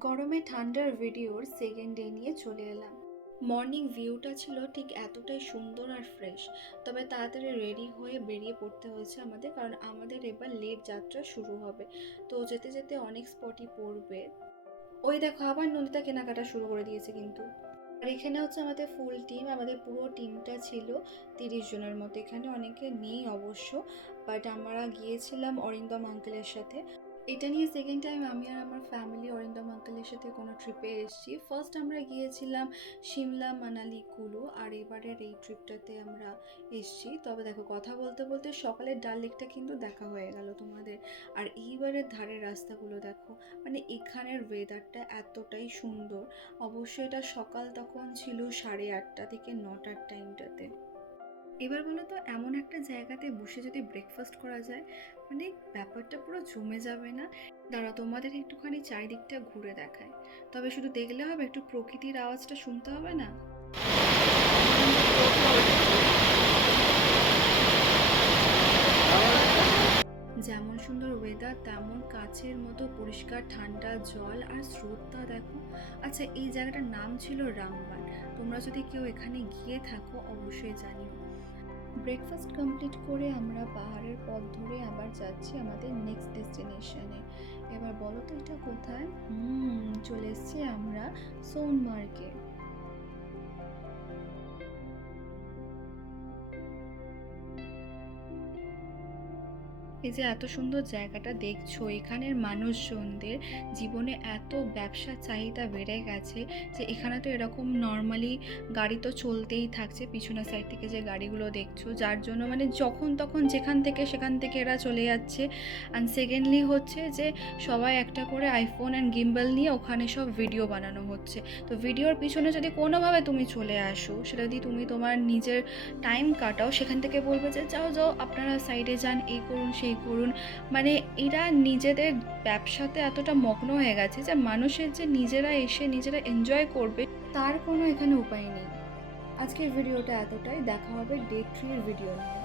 গরমে ঠান্ডার ভিডিওর সেকেন্ড ডে নিয়ে চলে এলাম। মর্নিং ভিউটা ছিল ঠিক এতটাই সুন্দর আর ফ্রেশ। তবে তাড়াতাড়ি রেডি হয়ে বেরিয়ে পড়তে হয়েছে আমাদের, কারণ আমাদের এবার লেট যাত্রা শুরু হবে। তো যেতে যেতে অনেক স্পটই পড়বে। ওই দেখো আবার নন্দিতা কেনাকাটা শুরু করে দিয়েছে কিন্তু। আর এখানে হচ্ছে আমাদের ফুল টিম, আমাদের পুরো টিমটা ছিল 30 জনের মতো। এখানে অনেকে নেই অবশ্য, বাট আমরা গিয়েছিলাম অরিন্দম আঙ্কেলের সাথে। এটা নিয়ে সেকেন্ড টাইম আমি আর আমার ফ্যামিলি অরিন্দম আঙ্কেলের সাথে কোনো ট্রিপে এসেছি। ফার্স্ট আমরা গিয়েছিলাম সিমলা, মানালি, কুলু, আর এবারের এই ট্রিপটাতে আমরা এসেছি। তবে দেখো, কথা বলতে বলতে সকালের ডাল লেকটা কিন্তু দেখা হয়ে গেল তোমাদের। আর এইবারের ধারের রাস্তাগুলো দেখো, মানে এখানের ওয়েদারটা এতটাই সুন্দর। অবশ্যই এটা সকাল তখন ছিল 8:30 থেকে 9টার টাইমটাতে। এবার বলো তো, এমন একটা জায়গাতে বসে যদি ব্রেকফাস্ট করা যায়, মানে ব্যাপারটা পুরো জমে যাবে না? দাঁড়া, তোমাদের একটুখানি চারিদিকটা ঘুরে দেখায়। তবে শুধু দেখলে হবে, একটু প্রকৃতির আওয়াজটা শুনতে হবে না? যেমন সুন্দর ওয়েদার, তেমন কাছের মতো পরিষ্কার ঠান্ডা জল আর স্রোতটা দেখো। আচ্ছা, এই জায়গাটার নাম ছিল রামবান। তোমরা যদি কেউ এখানে গিয়ে থাকো অবশ্যই জানিও। ব্রেকফাস্ট কমপ্লিট করে আমরা পাহাড়ের পথ ধরে আবার যাচ্ছি আমাদের নেক্সট ডেস্টিনেশনে। এবার বলো তো এটা কোথায়? চলে এসেছি আমরা সোনমার্গে। এই যে এত সুন্দর জায়গাটা দেখছো, এখানের মানুষজনদের জীবনে এত ব্যবসার চাহিদা বেড়ে গেছে যে এখানে তো এরকম নর্মালি গাড়ি তো চলতেই থাকছে, পিছনের সাইড থেকে যে গাড়িগুলো দেখছো, যার জন্য মানে যখন তখন যেখান থেকে সেখান থেকে এরা চলে যাচ্ছে। অ্যান্ড সেকেন্ডলি হচ্ছে যে সবাই একটা করে আইফোন অ্যান্ড গিম্বল নিয়ে ওখানে সব ভিডিও বানানো হচ্ছে। তো ভিডিওর পিছনে যদি কোনোভাবে তুমি চলে আসো, সেটা যদি তুমি তোমার নিজের টাইম কাটাও, সেখান থেকে বলবে যে যাও যাও আপনারা সাইডে যান, এই করুন সেই করুন। মানে এরা নিজেদের ব্যবসাতে এতটা মগ্ন হয়ে গেছে যে মানুষের যে নিজেরা এসে নিজেরা এনজয় করবে তার কোনো এখানে উপায় নেই। আজকের ভিডিওটা এতটাই। দেখা হবে ডে 3 এর ভিডিও নিয়ে।